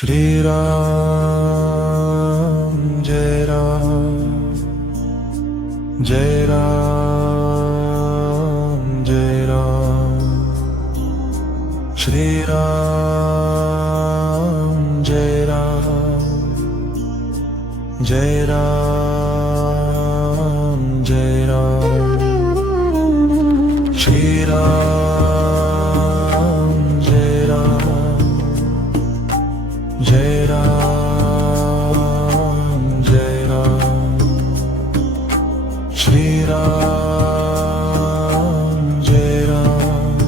Shriram Jai Ram Jai Ram Jai Ram Shriram Jai Ram Jai Ram Jai Ram Shriram Jai Ram Jai Ram Jai Ram Shriram Jai Ram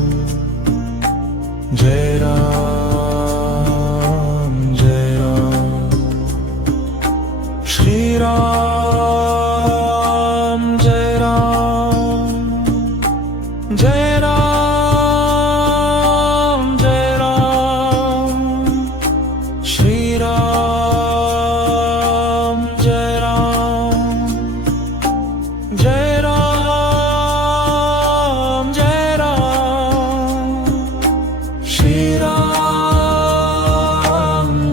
Jai Ram Jai Ram Shriram Jai Ram Jai Ram Jai Ram Shriram Jai Ram Jai Ram Jai Ram Shriram Jai Ram Jai Ram Jai Ram Shriram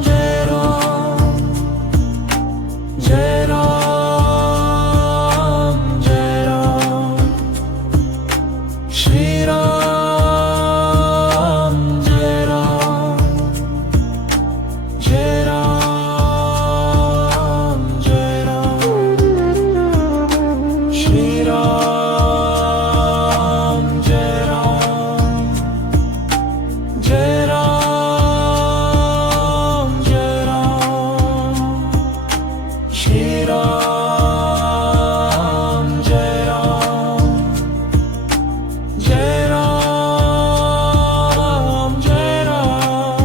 Jai Ram Jai Ram Jai Ram Shriram Jai Ram Jai Ram Jai Ram Shriram Jai Ram Jai Ram Jai Ram Shriram Jai Ram Jai Ram Jai Ram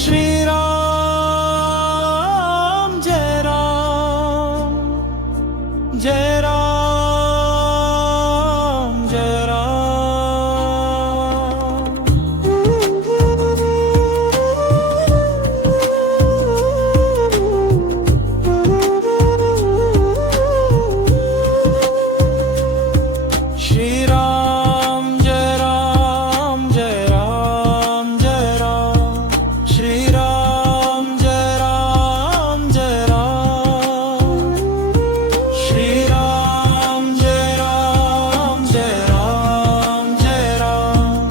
Shriram Jai Ram Jai Ram Jai Ram Shriram Jai Ram Jai Ram Shriram Jai Ram Jai Ram Jai Ram Shriram Jai Ram Jai Ram Shriram Jai Ram Jai Ram Jai Ram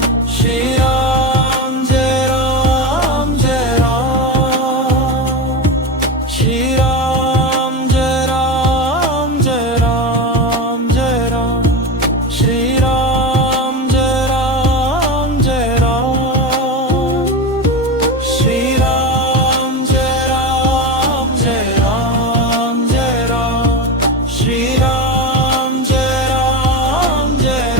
Shriram Jai Ram Jai Ram Shriram Jai Ram Jai Ram Jai Ram Shriram Jai Ram Jai Ram Shriram Jai Ram Jai Ram Jai Ram Shriram Jai Ram Jai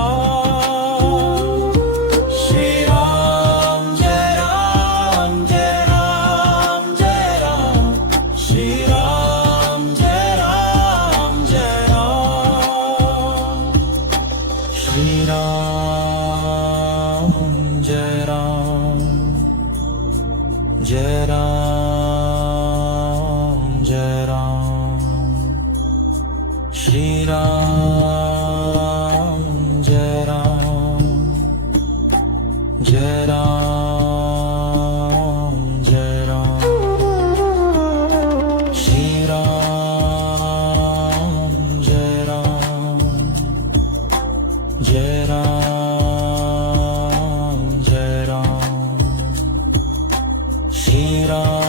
Ram Shriram Jai Ram Jai Ram Jai Ram Shriram Jai Ram Jai Ram Shriram Jai Ram Jai Ram Jai Ram Shriram Jai Ram Jai Ram Jai Ram Shriram Jai Ram Jai Ram Jai Ram Shriram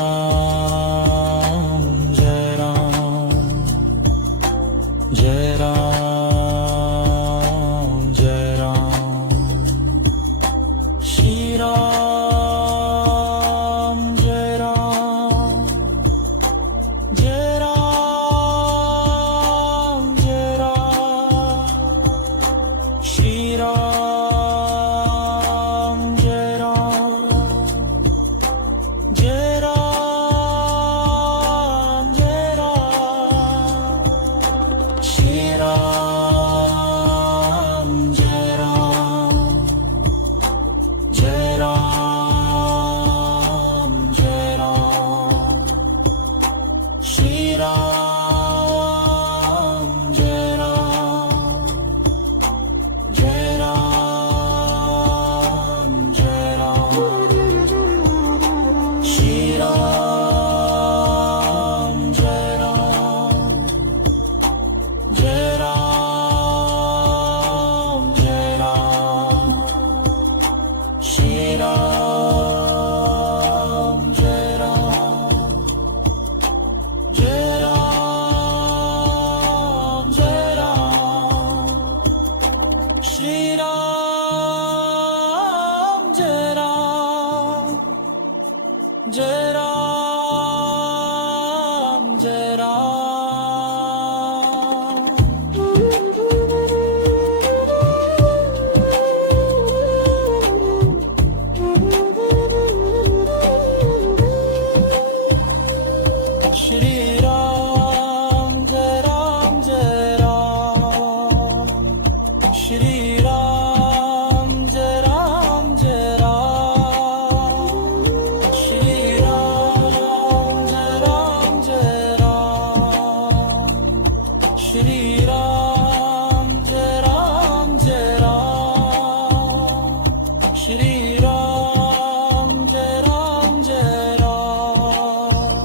Jai Ram Jai Ram Shri Ram Jai Ram Jai Ram Shri Ram Jai Ram Jai Ram Shri Ram Jai Ram Jai Ram Shri Ram Jai Ram Jai Ram Shri Ram Jai Ram Jai Ram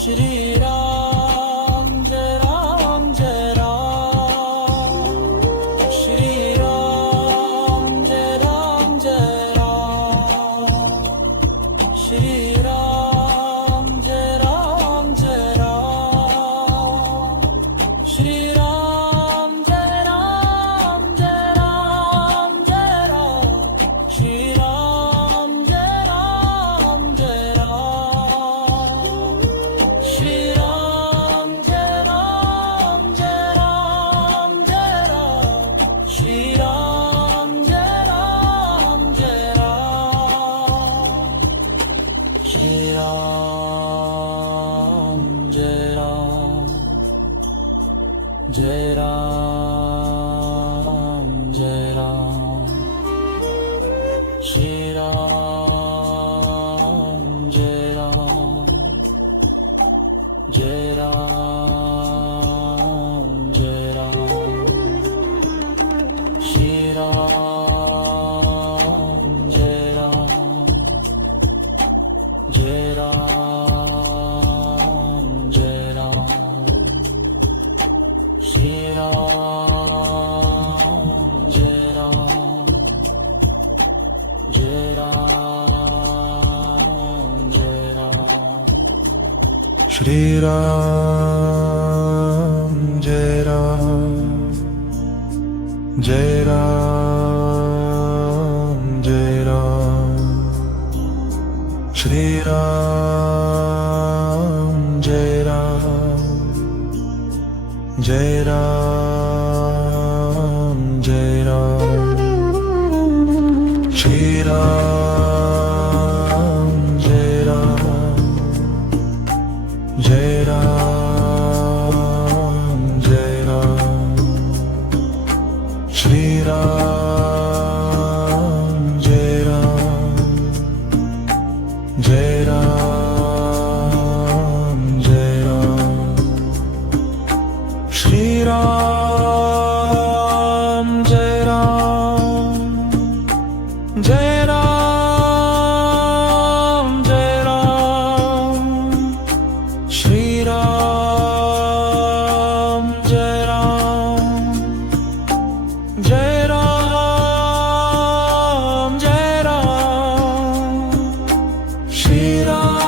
Shri Ram Jai Ram Jai Ram Shri Ram Jai Ram Jai Ram Shri Ram Jai Ram Jai Ram Shri Ram Jai Ram Jai Ram Jai Ram Shri Ram Jai Ram Jai Ram Shri Ram Jai Ram Jai Ram Jai Ram Shri Ram Jai Ram Jai Ram Shri Ram Jai Ram Jai Ram Jai Ram Shri Ram Jai Ram Jai Ram Jai Ram Shri Ram Jai Ram Jai Ram Jai Ram Shri Ram Jai Ram Jai Ram Jai Ram Shri Ram Jai Ram Jai Ram Jai Ram Shri Ram Jai Ram Jai Ram Jai Ram Shri Ram Jai Ram Jai Ram Jai Ram Shri Ram Jai Ram Jai Ram Jai Ram Shri Ram Jai Ram Jai Ram Jai Ram Shri Ram Jai Ram Jai Ram Jai Ram Shri Ram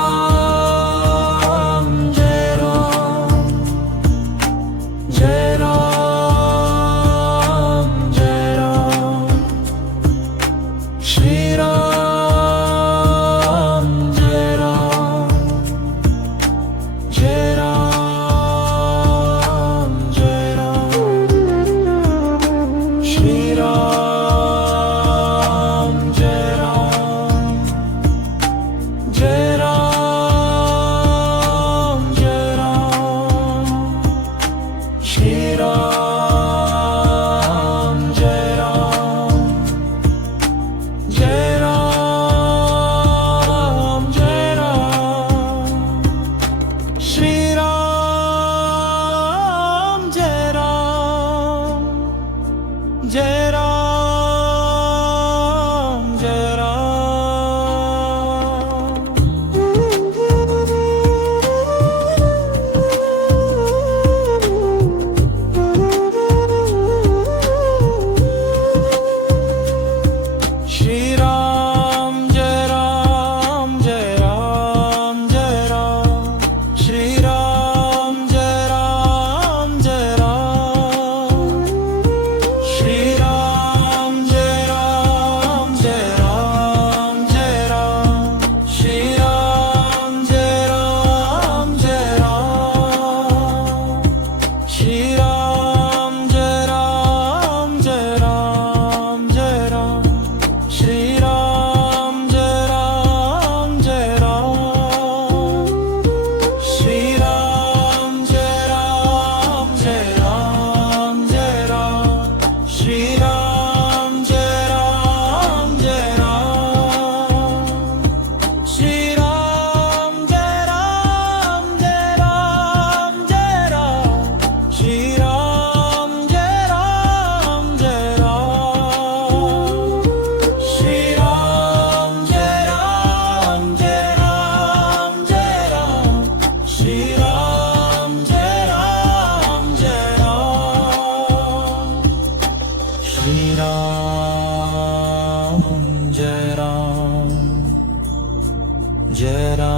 Jai Ram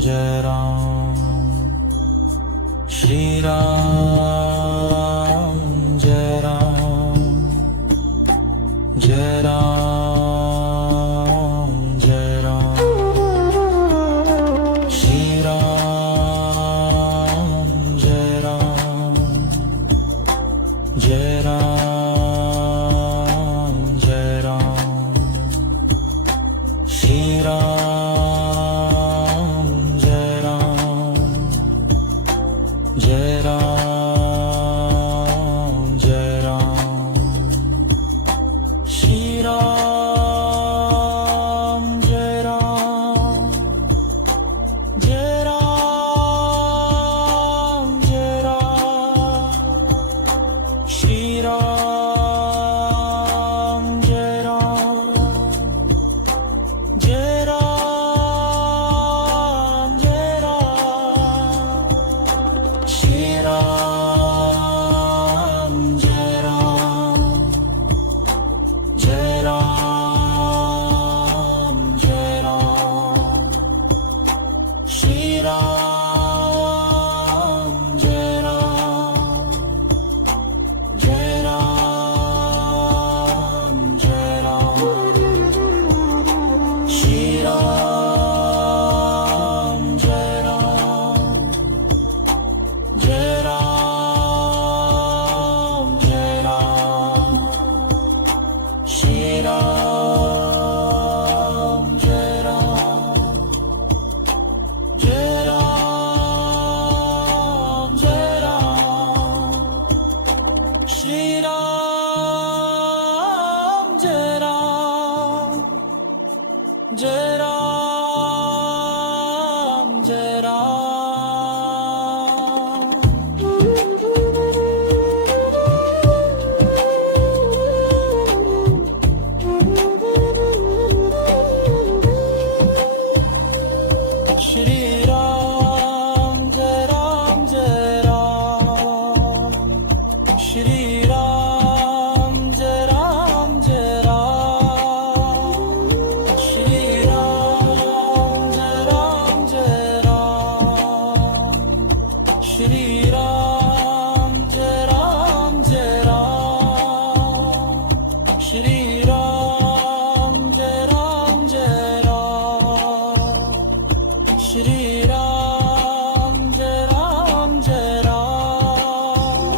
Jai Ram Shri Ram Jai Ram Jai Ram Jai Ram Shri Ram Jai Ram Jai Ram Jai Ram Shri Ram Jai Ram Jai Ram Jai Ram Shri Ram Jai Ram Jai Ram Jai Ram Shri Ram Jai Ram Jai Ram Jai Ram Shri Ram Jai Ram Jai Ram Jai Ram Shri Ram Jai Ram Jai Ram Jai Ram Shri Ram Jai Ram Jai Ram Jai Ram Shri Ram Jai Ram Jai Ram Jai Ram Shri Ram Jai Ram Jai Ram Jai Ram Shri Ram Jai Ram Jai Ram Shri Ram Jai Ram Jai Ram Shri Ram Jai Ram Jai Ram Shri Ram Jai Ram Jai Ram Shri Ram Jai Ram Jai Ram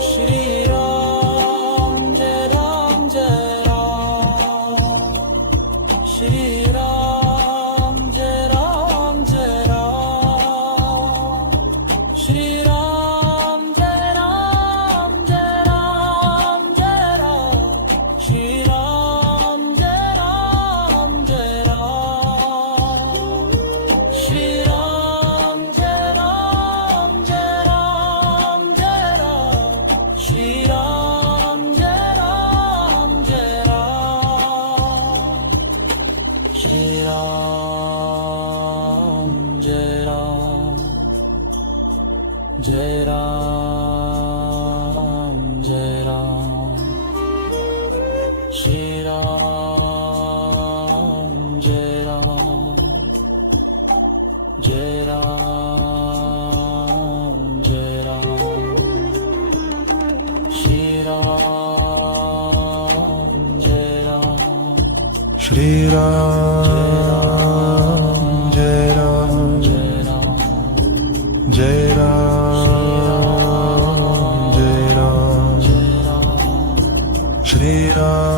Shri Ram Jai Ram Jai Ram Shri Ram Jai Ram Jai Ram Shri Ram Jai Ram Jai Ram Shri Ram Jai Ram Jai Ram Jai Ram Shri Ram Jai Ram Jai Ram Shri Ram Jai Ram Jai Ram Jai Ram Shri Ram Jai Ram Jai Ram Shri Ram Jai Ram Jai Ram Jai Ram Shri Ram Jai Ram Jai Ram Jai Ram Shri Ram Jai Ram Shri Ram Jai Ram Jai Ram Jai Ram Jai Ram Shri Ram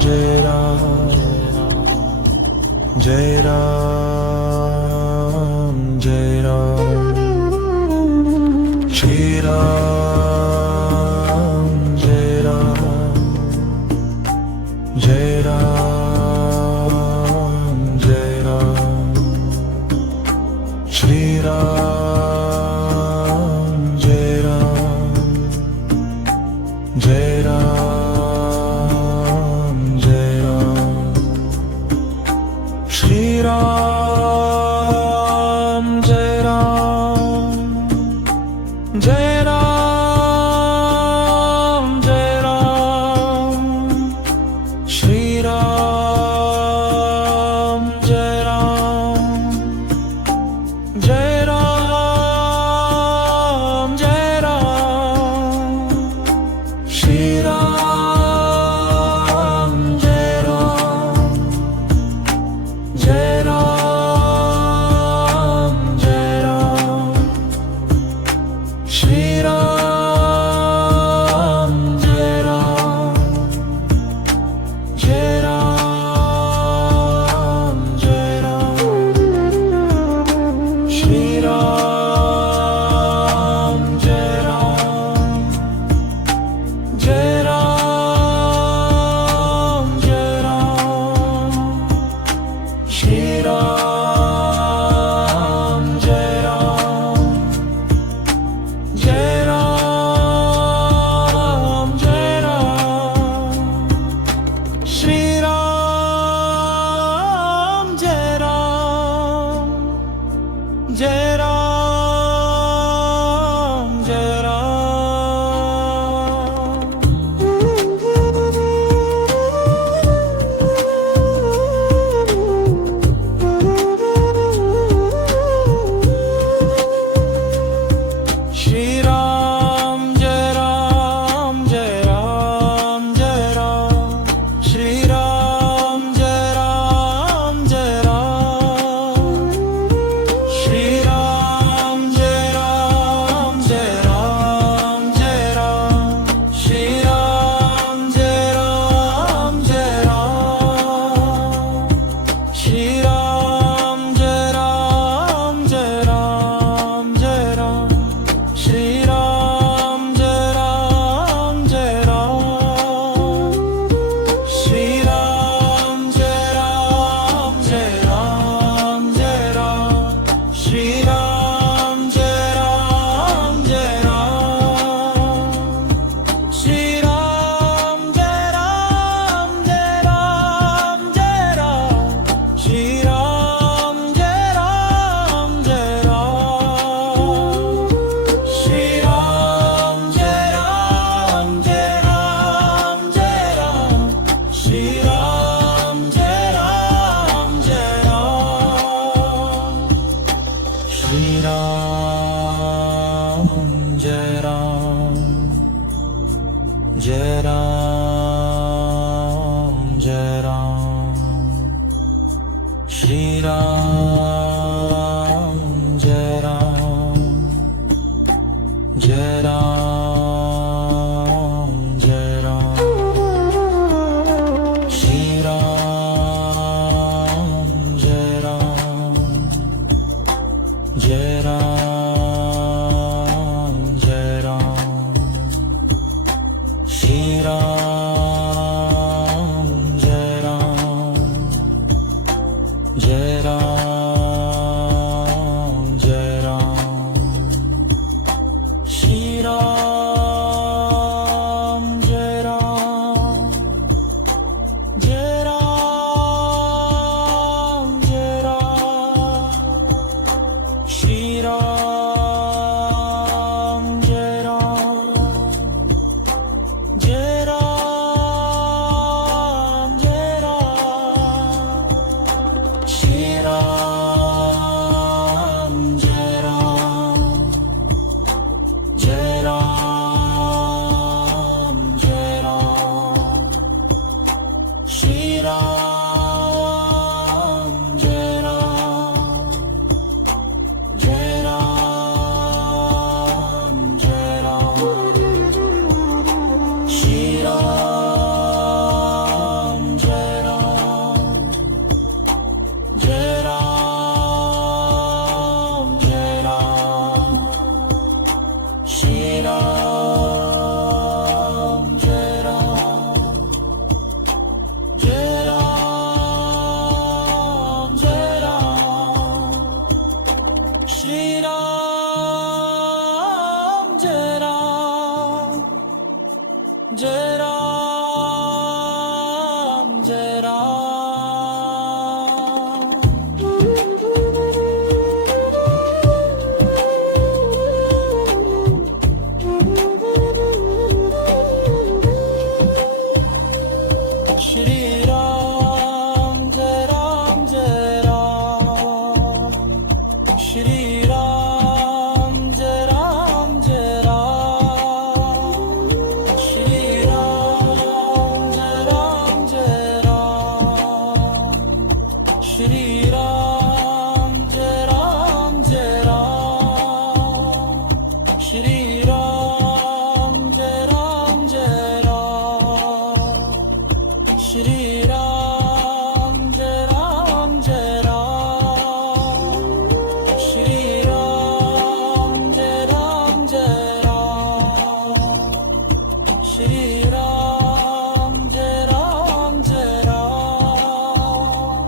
Jai Ram Jai Ram Jai Ram Shri Ram Jai Ram Jai Ram Jai Ram Shri Ram Jai Ram Jai Ram Jai Ram Shri Ram Jai Ram Jai Ram Jai Ram Shri Ram Jai Ram Jai Ram Shri Ram Jai Ram Jai Ram Jai Ram Shri Ram Jai Ram Jai Ram Jai Ram Shri Ram Jai Ram Jai Ram Jai Ram Shri Ram Jai Ram Jai Ram Jai Ram Shri Ram Jai Ram Jai Ram Shri Ram Jai Ram Jai Ram Jai Ram Shri Ram Jai Ram Jai Ram Shri Ram Jai Ram Jai Ram Jai Ram Shri Ram Jai Ram Jai Ram Shri Ram Jai Ram Jai Ram Jai Ram Shri Ram Jai Ram Jai Ram Shri Ram Jai Ram Jai Ram Jai Ram Shri Ram Jai Ram Jai Ram Shri Ram Jai Ram Jai Ram Jai Ram Shri Ram Jai Ram Jai Ram Shri Ram Jai Ram Jai Ram Jai Ram Shri Ram Jai Ram Jai Ram Jai Ram Shri Ram Jai Ram Jai Ram Jai Ram Shri Ram Jai Ram Jai Ram Jai Ram Shri Ram Jai Ram Jai Ram Jai Ram Shri Ram Jai Ram Jai Ram Jai Ram Shri Ram Jai Ram Jai Ram Jai Ram Shri Ram Jai Ram Jai Ram Jai Ram Shri Ram Jai Ram Jai Ram Jai Ram Shri Ram Jai Ram Jai Ram Jai Ram Shri Ram Jai Ram Jai Ram Jai Ram Shri Ram Jai Ram Jai Ram Shri Ram Jai Ram Jai Ram Shri Ram Jai Ram Jai Ram Shri Ram Jai Ram Jai Ram Shri Ram Jai Ram Jai Ram Shri Shriram Jai Ram Jai Ram Shriram Jai Ram Jai Ram Shriram Jai Ram Jai Ram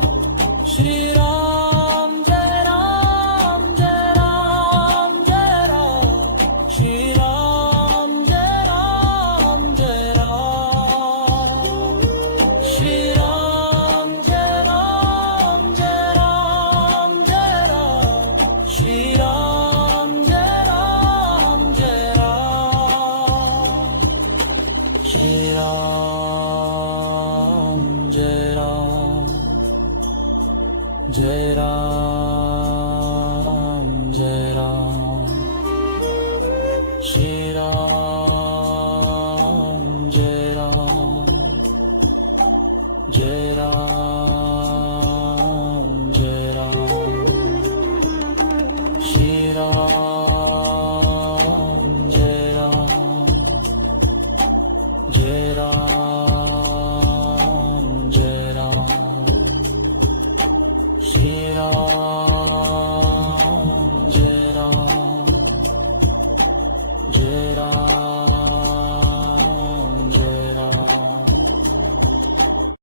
Shriram Jai Ram Jai Ram Jai Ram Shriram Jai Ram Jai Ram Shriram Jai Ram Jai Ram Jai Ram Shriram Jai Ram Jai Ram Shriram Jai Ram Jai Ram Jai Ram Shriram Jai Ram Jai Ram Jai Ram Shriram Jai Ram Jai Ram Jai Ram Shriram